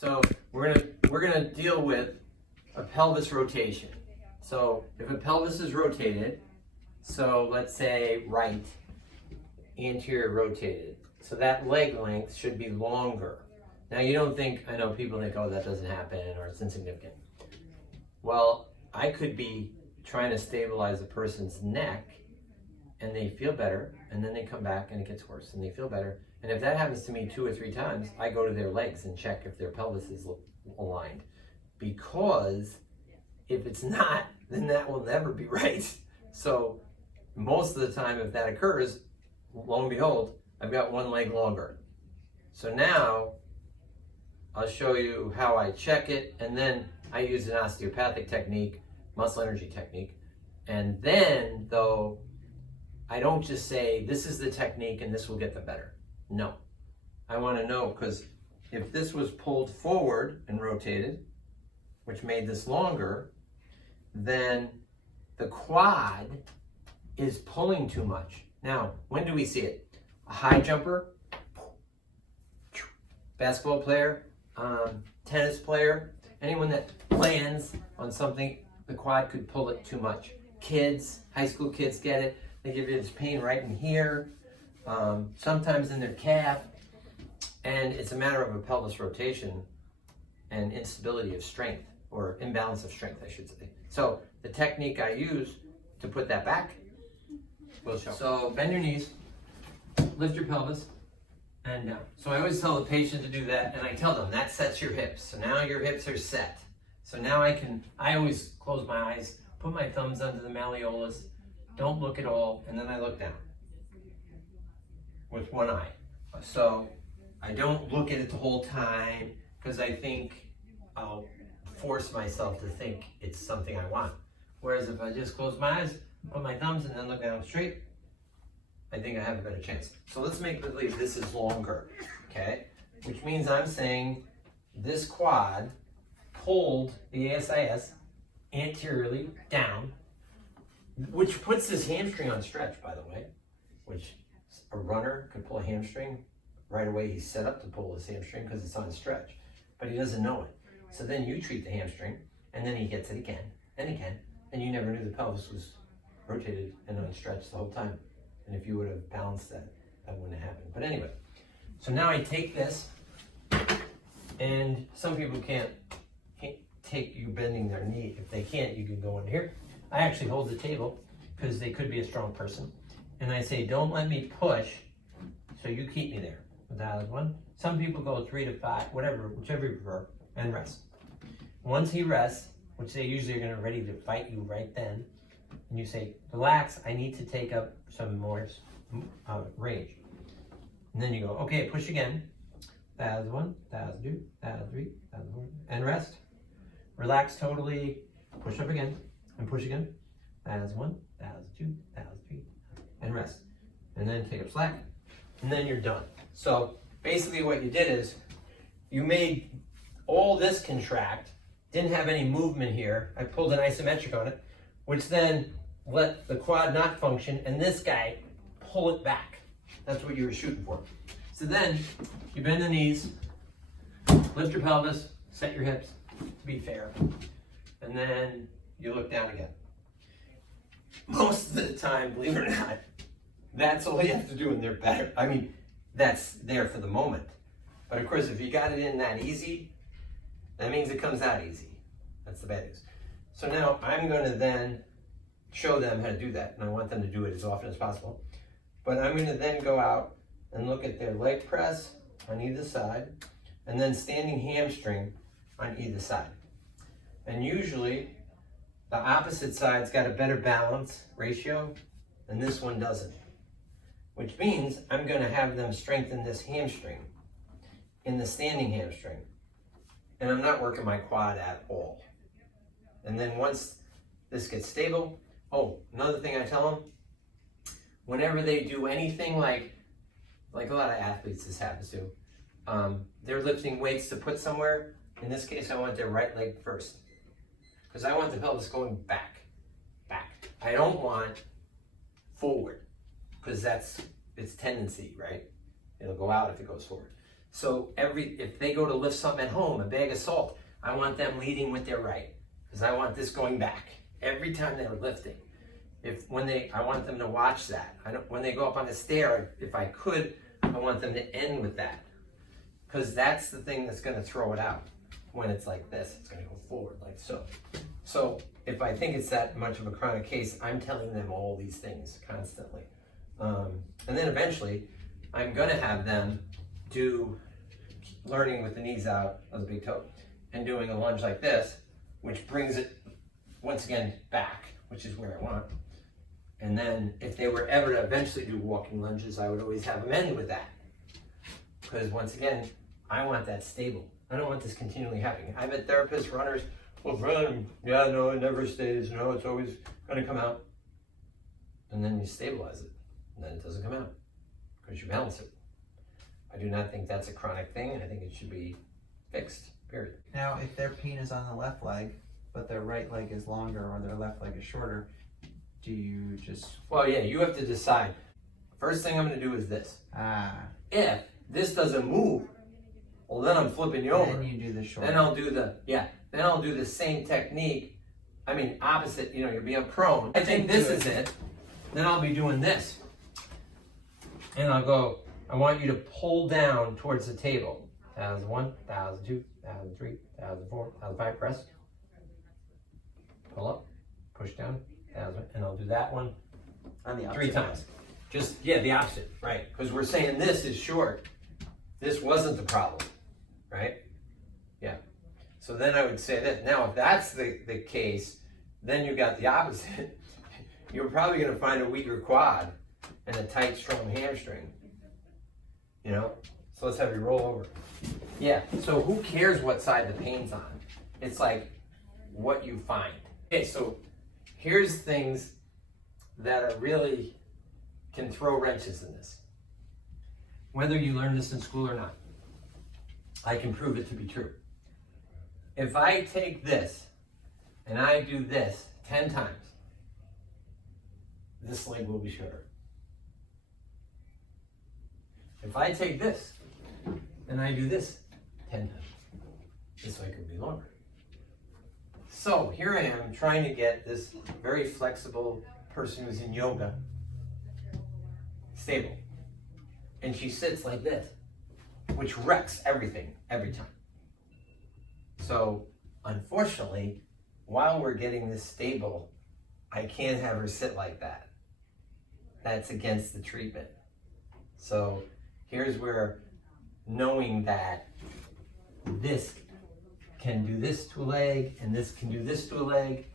So we're gonna deal with a pelvis rotation. So if a pelvis is rotated, so let's say right, anterior rotated, so that leg length should be longer. Now you don't think, I know people think, oh, that doesn't happen or it's insignificant. Well, I could be trying to stabilize a person's neck and they feel better, and then they come back and it gets worse and they feel better. And if that happens to me 2 or 3 times, I go to their legs and check if their pelvis is aligned. Because if it's not, then that will never be right. So most of the time, if that occurs, lo and behold, I've got one leg longer. So now I'll show you how I check it, and then I use an osteopathic technique, muscle energy technique. And then, though, I don't just say, this is the technique and this will get them better. No. I want to know, because if this was pulled forward and rotated, which made this longer, then the quad is pulling too much. Now, when do we see it? A high jumper, basketball player, tennis player, anyone that lands on something, the quad could pull it too much. Kids, high school kids get it. They give you this pain right in here, sometimes in their calf, and it's a matter of a pelvis rotation and instability of strength, or imbalance of strength, I should say. So the technique I use to put that back will show. So bend your knees, lift your pelvis, and down. So I always tell the patient to do that, and I tell them that sets your hips. So now your hips are set. So now I always close my eyes, put my thumbs under the malleolus, don't look at all, and then I look down with one eye. So I don't look at it the whole time, because I think I'll force myself to think it's something I want. Whereas if I just close my eyes, put my thumbs, and then look down straight, I think I have a better chance. So let's make believe this is longer, okay? Which means I'm saying this quad pulled the ASIS anteriorly down, which puts this hamstring on stretch, by the way, which a runner could pull a hamstring right away. He's set up to pull his hamstring because it's on stretch, but he doesn't know it. So then you treat the hamstring, and then he hits it again and again, and you never knew the pelvis was rotated and on stretch the whole time. And if you would have balanced that, that wouldn't have happened. But anyway, so now I take this, and some people can't take you bending their knee. If they can't, you can go in here. I actually hold the table because they could be a strong person. And I say, don't let me push, so you keep me there. Valid one. Some people go 3 to 5, whatever, whichever you prefer, and rest. Once he rests, which they usually are gonna ready to fight you right then, and you say, relax, I need to take up some more range. And then you go, okay, push again. 1,001, 1,002, 1,003, 1,004, and rest. Relax totally, push up again, and push again. 1,001, 1,002, 1,003, and rest. And then take up slack, and then you're done. So basically what you did is, you made all this contract, didn't have any movement here. I pulled an isometric on it, which then let the quad not function, and this guy pull it back. That's what you were shooting for. So then you bend the knees, lift your pelvis, set your hips, to be fair, and then you look down again. Most of the time, believe it or not, that's all you have to do and they're better. I mean, that's there for the moment. But of course, if you got it in that easy, that means it comes out easy. That's the bad news. So now I'm going to then show them how to do that, and I want them to do it as often as possible. But I'm going to then go out and look at their leg press on either side, and then standing hamstring on either side. And usually the opposite side's got a better balance ratio, and this one doesn't. Which means I'm going to have them strengthen this hamstring in the standing hamstring. And I'm not working my quad at all. And then once this gets stable, oh, another thing I tell them, whenever they do anything like a lot of athletes this happens to, they're lifting weights to put somewhere. In this case, I want their right leg first, because I want the pelvis going back. I don't want forward, because that's its tendency, right? It'll go out if it goes forward. So if they go to lift something at home, a bag of salt, I want them leading with their right, because I want this going back every time they're lifting. I want them to watch that. When they go up on the stair, if I could, I want them to end with that, because that's the thing that's going to throw it out. When it's like this, it's going to go forward like so. So if I think it's that much of a chronic case, I'm telling them all these things constantly. And then eventually, I'm going to have them do learning with the knees out of the big toe and doing a lunge like this, which brings it once again back, which is where I want. And then if they were ever to eventually do walking lunges, I would always have them end with that. Because once again, I want that stable. I don't want this continually happening. I've had therapists, runners, well, Fran, yeah, no, it never stays. No, it's always going to come out. And then you stabilize it, and then it doesn't come out because you balance it. I do not think that's a chronic thing, and I think it should be fixed, period. Now, if their pain is on the left leg, but their right leg is longer or their left leg is shorter, do you just... Well, yeah, you have to decide. First thing I'm going to do is this. If this doesn't move, well, then I'm flipping you over. Then you do the short. Then I'll do the same technique. I mean, opposite, you're being prone. I think this is it. Then I'll be doing this. And I'll go, I want you to pull down towards the table. 1001, 1002, 1003, 1004, 1005, press. Pull up, push down, 1000, and I'll do that one On the 3 times. Just, the opposite, right? Because we're saying this is short. This wasn't the problem, right? Yeah. So then I would say that. Now, if that's the case, then you got the opposite. You're probably going to find a weaker quad and a tight, strong hamstring. So let's have you roll over. Yeah, so who cares what side the pain's on? It's like what you find. Okay, so here's things that are really can throw wrenches in this. Whether you learn this in school or not, I can prove it to be true. If I take this and I do this 10 times, this leg will be shorter. If I take this and I do this 10 times, this leg could be longer. So here I am trying to get this very flexible person who's in yoga stable. And she sits like this, which wrecks everything every time. So unfortunately, while we're getting this stable, I can't have her sit like that. That's against the treatment. So here's where knowing that this can do this to a leg and this can do this to a leg.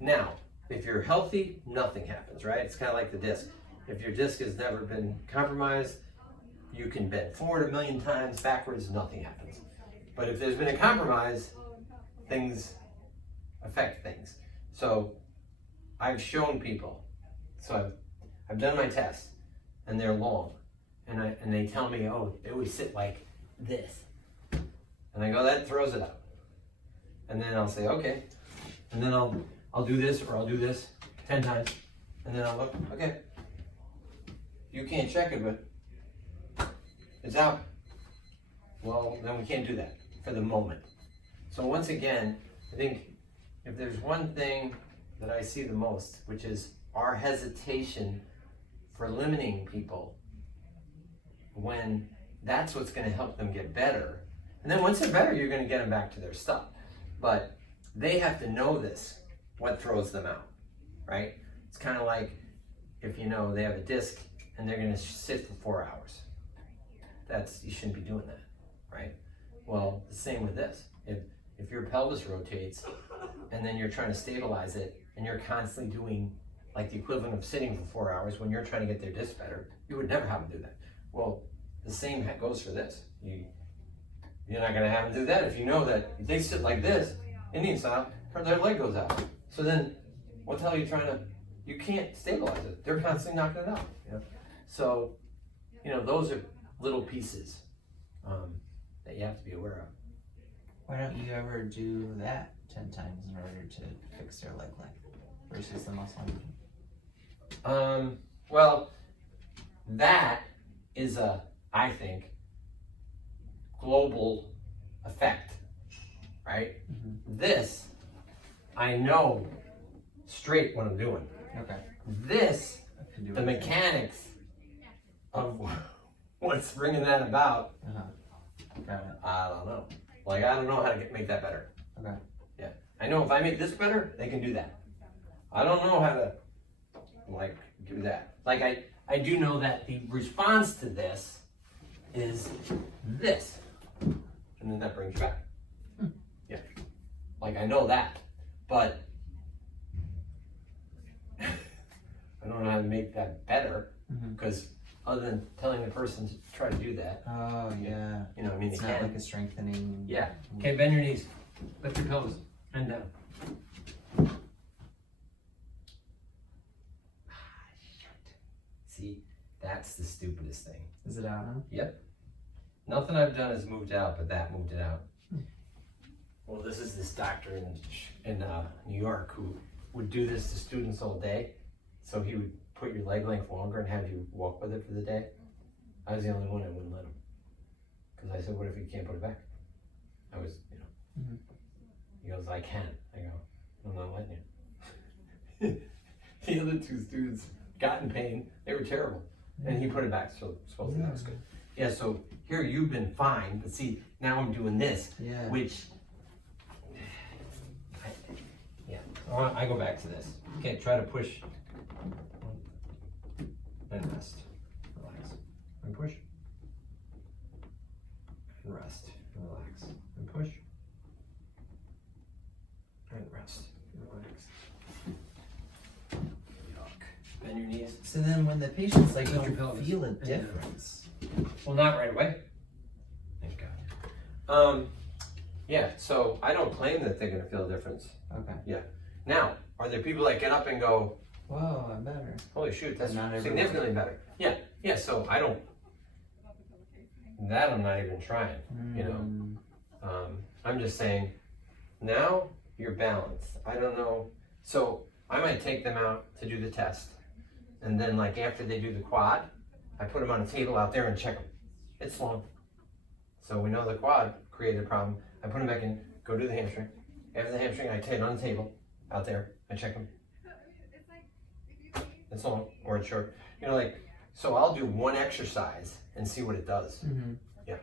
Now, if you're healthy, nothing happens, right? It's kind of like the disc. If your disc has never been compromised, you can bend forward 1,000,000 times, backwards, nothing happens. But if there's been a compromise, things affect things. So I've shown people, so I've done my tests, and they're long, and they tell me, oh, they always sit like this. And I go, that throws it out. And then I'll say, okay. And then I'll do this, or I'll do this 10 times. And then I'll look, okay. You can't check it, but it's out. Well, then we can't do that for the moment. So once again, I think if there's one thing that I see the most, which is our hesitation for limiting people, when that's what's going to help them get better. And then once they're better, you're going to get them back to their stuff. But they have to know this, what throws them out, right? It's kind of like if they have a disc and they're going to sit for 4 hours. You shouldn't be doing that, right? Well, the same with this. If your pelvis rotates and then you're trying to stabilize it and you're constantly doing like the equivalent of sitting for 4 hours when you're trying to get their disc better, you would never have them do that. Well, the same goes for this. You're not going to have them do that if you know that if they sit like this, Indian style, their leg goes out. So then, what the hell are you trying to? You can't stabilize it. They're constantly knocking it out. So, those are little pieces that you have to be aware of. Why don't you ever do that 10 times in order to fix their leg length versus the muscle Well, that is I think, global effect, right? Mm-hmm. This, I know straight what I'm doing. Okay. This, I can do the anything. mechanics of what's bringing that about, Got it. I don't know. Like, I don't know how to make that better. Okay. Yeah. I know if I make this better, they can do that. I don't know how to, like, do that. Like, I do know that the response to this is this. And then that brings you back. Yeah. Like, I know that. But I don't know how to make that better. Because other than telling the person to try to do that. Oh, yeah. You know, I mean, It's they not can. like a strengthening. Yeah. Okay, bend your knees. Lift your pelvis. And down. See, that's the stupidest thing. Is it out now? Yep. Nothing I've done has moved out, but that moved it out. Well, this is this doctor in New York who would do this to students all day. So he would put your leg length longer and have you walk with it for the day. I was the only one that wouldn't let him. Because I said, what if you can't put it back? I was, you know. He goes, I can. I go, I'm not letting you. The other two students got in pain. They were terrible. And he put it back, so supposedly that was good. Yeah, so here you've been fine, but see, now I'm doing this, Yeah. which, I go back to this. Okay, try to push and rest. Relax. And push. And rest. And relax. And push. And rest. And relax. Yuck. Bend your knees. So then when the patients like Lift your don't pelvis. feel a Yeah. difference. Well, not right away. Thank God. Yeah, so I don't claim that they're gonna feel a difference. Okay. Yeah. Now, are there people that get up and go, Whoa, I'm better. holy shoot, that's Not everyone. significantly better? Yeah, yeah, so I don't, that I'm not even trying, you know. I'm just saying, now you're balanced. I don't know, so I might take them out to do the test. And then like after they do the quad, I put them on a table out there and check them. It's long. So we know the quad created a problem. I put them back in, go do the hamstring. After the hamstring, I take it on the table out there. I check them. It's long or it's short. You know, like, so I'll do one exercise and see what it does. Yeah.